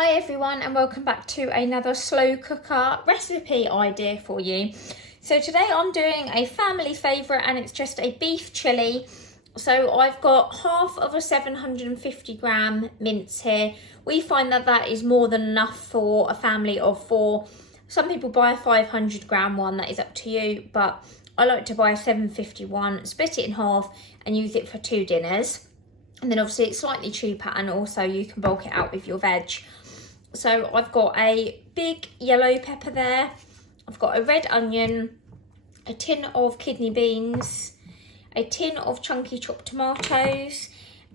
Hi everyone and welcome back to another slow cooker recipe idea for you. So today I'm doing a family favourite and it's just a beef chilli. So I've got half of a 750 gram mince here. We find that that is more than enough for a family of 4. Some people buy a 500 gram one, that is up to you, but I like to buy a 750 one, split it in half and use it for 2 dinners. And then obviously it's slightly cheaper and also you can bulk it out with your veg. So I've got a big yellow pepper there, I've got a red onion, a tin of kidney beans, a tin of chunky chopped tomatoes,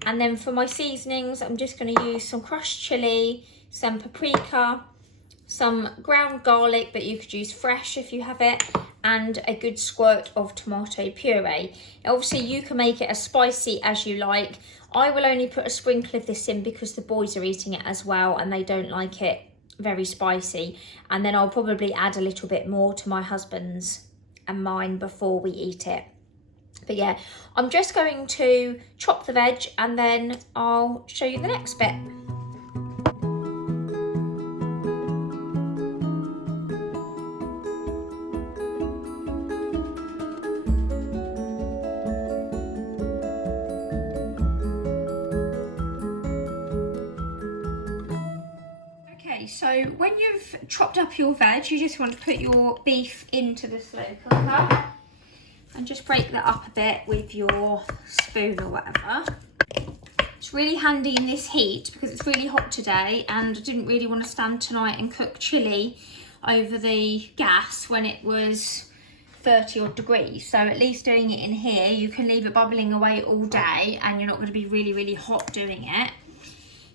and then for my seasonings I'm just going to use some crushed chilli, some paprika, some ground garlic, but you could use fresh if you have it, and a good squirt of tomato puree. Now, obviously you can make it as spicy as you like. I will only put a sprinkle of this in because the boys are eating it as well and they don't like it very spicy, and then I'll probably add a little bit more to my husband's and mine before we eat it. But yeah, I'm just going to chop the veg and then I'll show you the next bit. So when you've chopped up your veg, you just want to put your beef into the slow cooker and just break that up a bit with your spoon or whatever. It's really handy in this heat because it's really hot today and I didn't really want to stand tonight and cook chilli over the gas when it was 30 odd degrees. So at least doing it in here, you can leave it bubbling away all day and you're not going to be really hot doing it.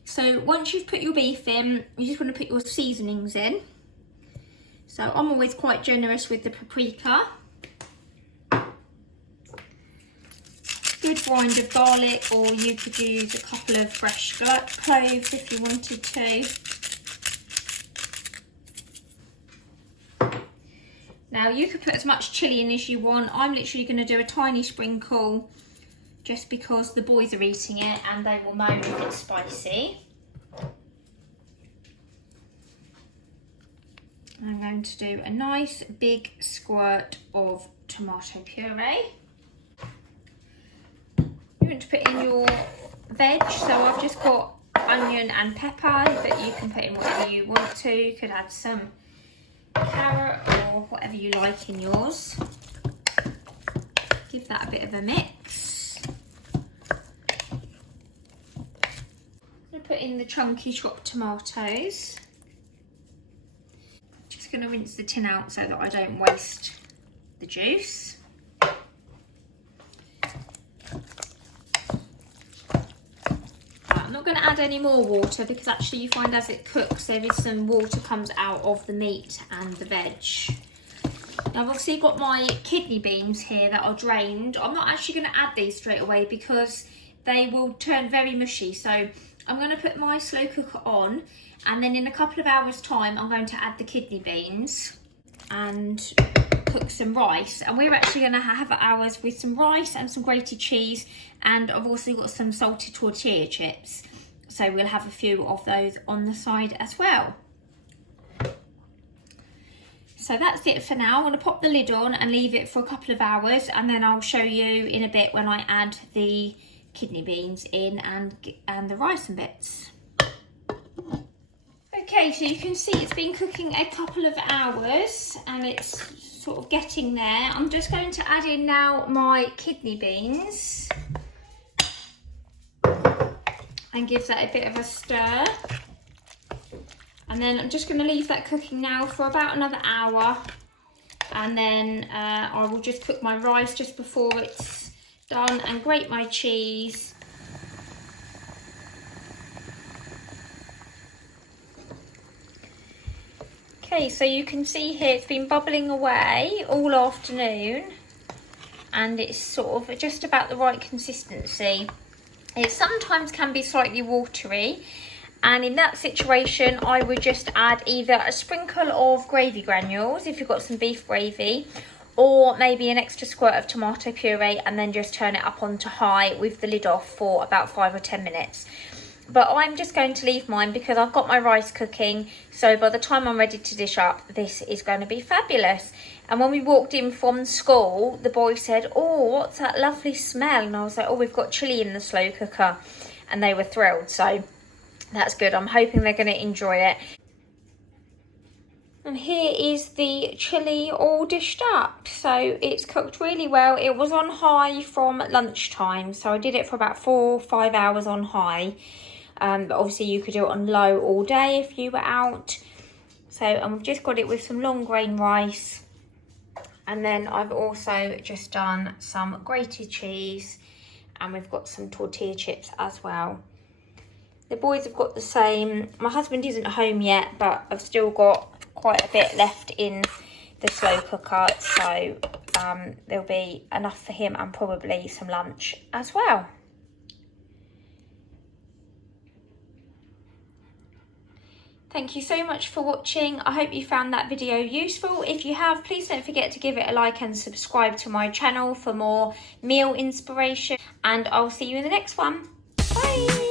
So once you've put your beef in, you just want to put your seasonings in. So I'm always quite generous with the paprika. Good rind of garlic, or you could use a couple of fresh cloves if you wanted to. Now you could put as much chilli in as you want. I'm literally going to do a tiny sprinkle just because the boys are eating it and they will moan if it's spicy. I'm going to do a nice big squirt of tomato puree. You want to put in your veg, so I've just got onion and pepper, but you can put in whatever you want to. You could add some carrot or whatever you like in yours. Give that a bit of a mix. Put in the chunky chopped tomatoes. Just going to rinse the tin out so that I don't waste the juice. I'm not going to add any more water because actually you find as it cooks there is some water comes out of the meat and the veg. Now I've obviously got my kidney beans here that are drained. I'm not actually going to add these straight away because they will turn very mushy. So I'm going to put my slow cooker on and then in a couple of hours time I'm going to add the kidney beans and cook some rice, and we're actually going to have ours with some rice and some grated cheese, and I've also got some salted tortilla chips, so we'll have a few of those on the side as well. So that's it for now. I'm going to pop the lid on and leave it for a couple of hours, and then I'll show you in a bit when I add the kidney beans in and the rice and bits. Okay, so you can see it's been cooking a couple of hours and it's sort of getting there. I'm just going to add in now my kidney beans and give that a bit of a stir. And then I'm just going to leave that cooking now for about another hour, and then I will just cook my rice just before it's done and grate my cheese. Okay, so you can see here it's been bubbling away all afternoon and it's sort of just about the right consistency. It sometimes can be slightly watery, and in that situation I would just add either a sprinkle of gravy granules if you've got some beef gravy, or maybe an extra squirt of tomato puree, and then just turn it up onto high with the lid off for about 5 or 10 minutes. But I'm just going to leave mine because I've got my rice cooking. So by the time I'm ready to dish up, this is going to be fabulous. And when we walked in from school, the boy said, oh, what's that lovely smell? And I was like, oh, we've got chilli in the slow cooker. And they were thrilled. So that's good. I'm hoping they're going to enjoy it. And here is the chilli all dished up. So it's cooked really well. It was on high from lunchtime. So I did it for about 4 or 5 hours on high. But obviously you could do it on low all day if you were out. So, and we've just got it with some long grain rice. And then I've also just done some grated cheese. And we've got some tortilla chips as well. The boys have got the same. My husband isn't home yet, but I've still got quite a bit left in the slow cooker. So there'll be enough for him and probably some lunch as well. Thank you so much for watching. I hope you found that video useful. If you have, please don't forget to give it a like and subscribe to my channel for more meal inspiration. And I'll see you in the next one. Bye.